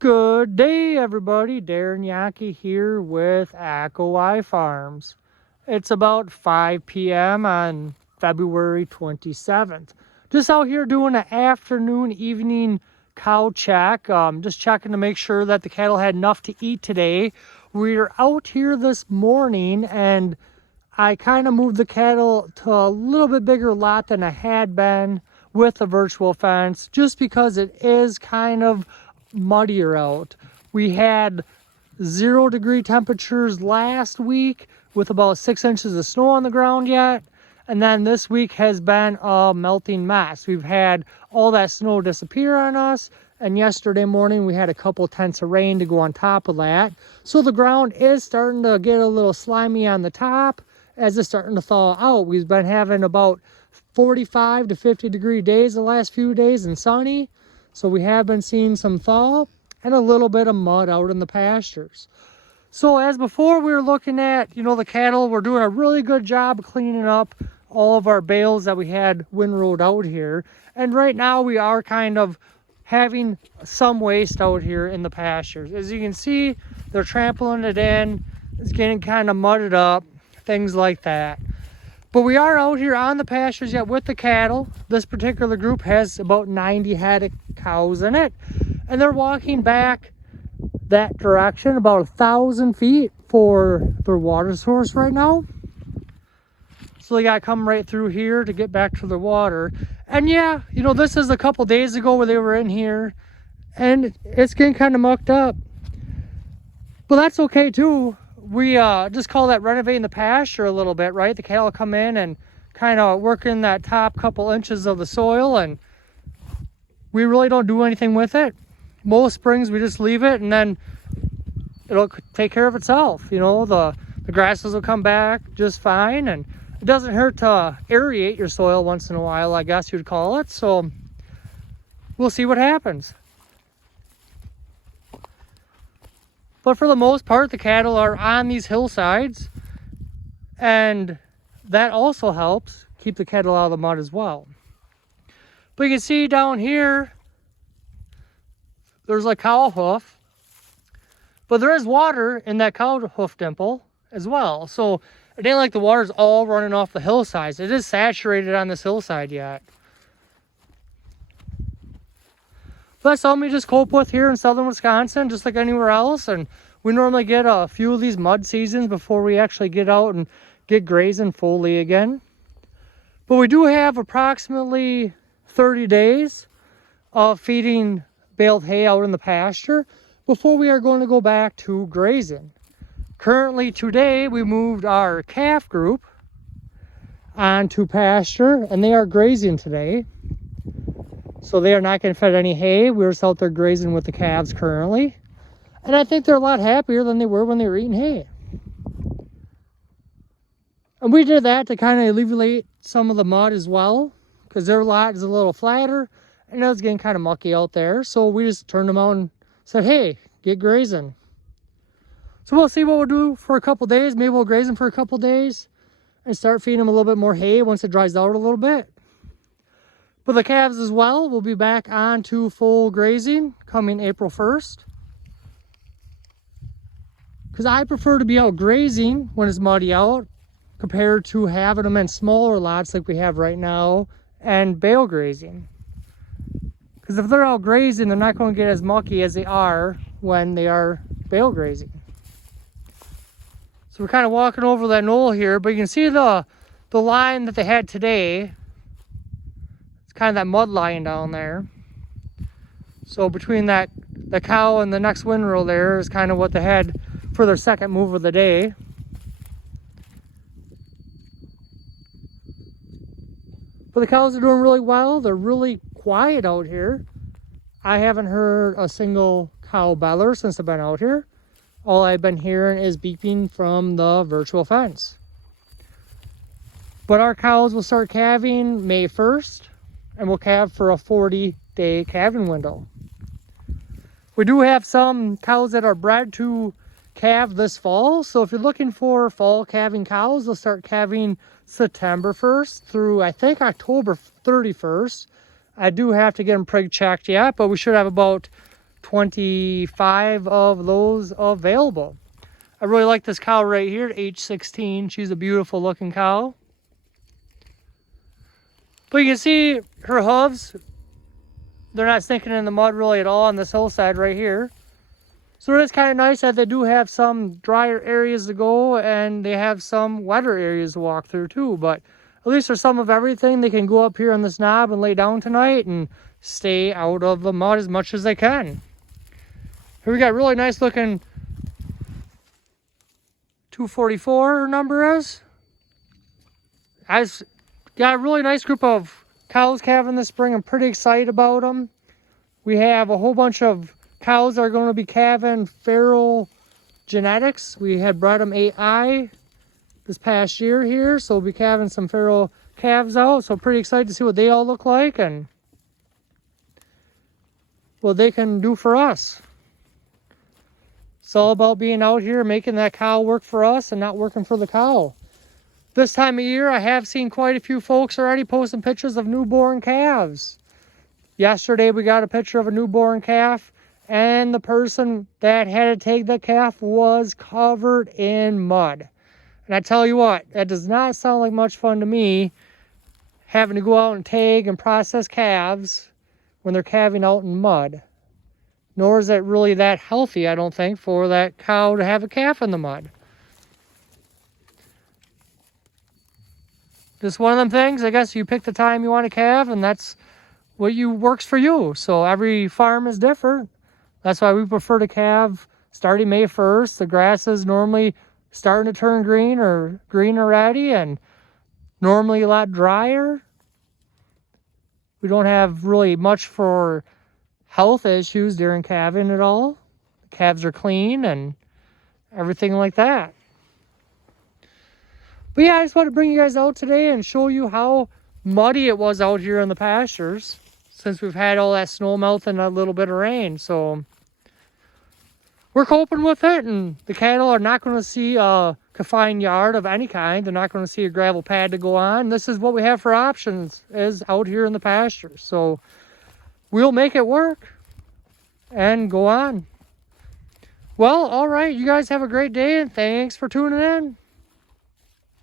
Good day, everybody. Darren Yankee here with Akawai Farms. It's about 5 p.m. on February 27th. Just out here doing an afternoon, evening cow check. Just checking to make sure that the cattle had enough to eat today. We're out here this morning and I kind of moved the cattle to a little bit bigger lot than I had been with the virtual fence, just because it is kind of muddier out. We had 0-degree temperatures last week with about 6 inches of snow on the ground yet. And then this week has been a melting mess. We've had all that snow disappear on us. And yesterday morning we had a couple tenths of rain to go on top of that. So the ground is starting to get a little slimy on the top as it's starting to thaw out. We've been having about 45 to 50 degree days the last few days and sunny. So we have been seeing some thaw and a little bit of mud out in the pastures. So as before, we were looking at, the cattle. We're doing a really good job of cleaning up all of our bales that we had windrowed out here. And right now we are kind of having some waste out here in the pastures. As you can see, they're trampling it in. It's getting kind of mudded up, things like that. But we are out here on the pastures yet with the cattle. This particular group has about 90 head of cows in it. And they're walking back that direction about 1,000 feet for their water source right now. So they gotta come right through here to get back to their water. And yeah, this is a couple days ago where they were in here and it's getting kind of mucked up. But that's okay too. We just call that renovating the pasture a little bit, right? The cattle come in and kind of work in that top couple inches of the soil, and we really don't do anything with it. Most springs we just leave it and then it'll take care of itself. The grasses will come back just fine, and it doesn't hurt to aerate your soil once in a while, I guess you'd call it. So we'll see what happens. But for the most part, the cattle are on these hillsides, and that also helps keep the cattle out of the mud as well. But you can see down here, there's a cow hoof, but there is water in that cow hoof dimple as well. So it ain't like the water's all running off the hillsides. It is saturated on this hillside yet. That's something we just cope with here in southern Wisconsin, just like anywhere else. And we normally get a few of these mud seasons before we actually get out and get grazing fully again. But we do have approximately 30 days of feeding baled hay out in the pasture before we are going to go back to grazing. Currently today, we moved our calf group onto pasture and they are grazing today. So they are not getting fed any hay. We're just out there grazing with the calves currently. And I think they're a lot happier than they were when they were eating hay. And we did that to kind of alleviate some of the mud as well, because their lot is a little flatter and it was getting kind of mucky out there. So we just turned them out and said, hey, get grazing. So we'll see what we'll do for a couple days. Maybe we'll graze them for a couple days and start feeding them a little bit more hay once it dries out a little bit. But the calves as well will be back on to full grazing coming April 1st. Because I prefer to be out grazing when it's muddy out compared to having them in smaller lots like we have right now and bale grazing. Because if they're out grazing, they're not going to get as mucky as they are when they are bale grazing. So we're kind of walking over that knoll here, but you can see the line that they had today. Kind of that mud line down there. So between the cow and the next windrow there is kind of what they had for their second move of the day. But the cows are doing really well. They're really quiet out here. I haven't heard a single cow beller since I've been out here. All I've been hearing is beeping from the virtual fence. But our cows will start calving May 1st. And we'll calve for a 40-day calving window. We do have some cows that are bred to calve this fall. So if you're looking for fall calving cows, they'll start calving September 1st through, I think, October 31st. I do have to get them prig checked yet, but we should have about 25 of those available. I really like this cow right here, H16. She's a beautiful looking cow. But you can see her hooves, they're not sinking in the mud really at all on this hillside right here. So it is kind of nice that they do have some drier areas to go and they have some wetter areas to walk through too. But at least there's some of everything. They can go up here on this knob and lay down tonight and stay out of the mud as much as they can. Here we got really nice looking 244 her number is. I've got a really nice group of cows calving this spring. I'm pretty excited about them. We have a whole bunch of cows that are going to be calving feral genetics. We had bred them AI this past year here, so we'll be calving some feral calves out. So pretty excited to see what they all look like and what they can do for us. It's all about being out here, making that cow work for us and not working for the cow. This time of year, I have seen quite a few folks already posting pictures of newborn calves. Yesterday, we got a picture of a newborn calf, and the person that had to take the calf was covered in mud. And I tell you what, that does not sound like much fun to me, having to go out and tag and process calves when they're calving out in mud. Nor is it really that healthy, I don't think, for that cow to have a calf in the mud. Just one of them things, I guess you pick the time you want to calve, and that's what works for you. So every farm is different. That's why we prefer to calve starting May 1st. The grass is normally starting to turn green or green already, and normally a lot drier. We don't have really much for health issues during calving at all. The calves are clean and everything like that. But yeah, I just want to bring you guys out today and show you how muddy it was out here in the pastures since we've had all that snow melt and a little bit of rain. So we're coping with it, and the cattle are not going to see a confined yard of any kind. They're not going to see a gravel pad to go on. This is what we have for options is out here in the pastures. So we'll make it work and go on. Well, all right. You guys have a great day, and thanks for tuning in.